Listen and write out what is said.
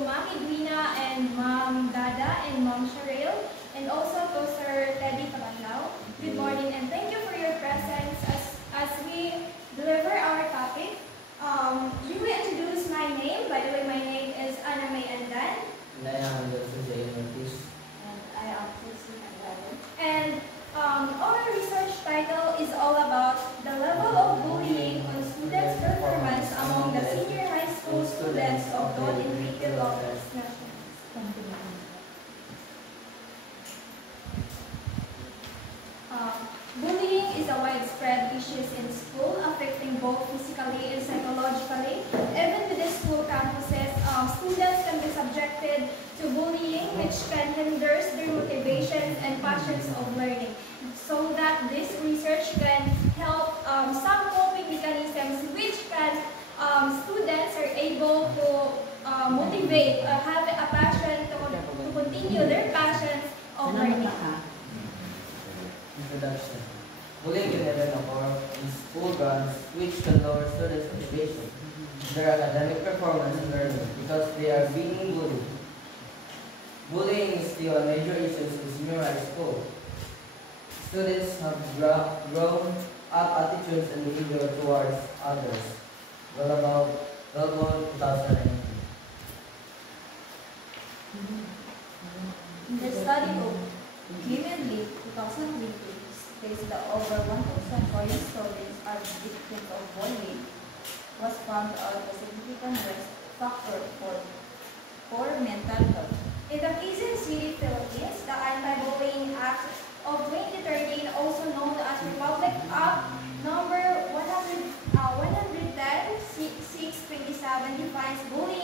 Ma'am Edwina and Ma'am Dada and Ma'am Cheryl, and also to Sir Teddy Palatlao. Good morning and thank you for your presence as we deliver our topic. We will introduce my name. By the way, my name is Anna May Andan. And I am Jose Ortiz. And I am Susie Andalan. And our research title is all about the level of bullying on students' performance among the senior high school students of Don Enrique Lopez National. Bullying is a widespread issue in school, affecting both physically and psychologically. Even within school campuses, students can be subjected to bullying, which can hinder their motivations and passions of learning. So that this research can help some coping mechanisms which can students are able to motivate, have a passion to continue their passions of learning. Introduction. Bullying can even occur in school grounds, which can lower students' motivation, their academic performance and learning, because they are being bullied. Bullying is still a major issue in senior high school. Students have grown up attitudes and behavior towards others. Well about 2019. In the study of Women League 2020 states that over 1,000 foreign students are victims of bullying, was found out a significant risk factor for mental health. In the Quezon City, Philippines, the Anti-Bullying Act of 2013, also known as Republic Act number 110-627, defines bullying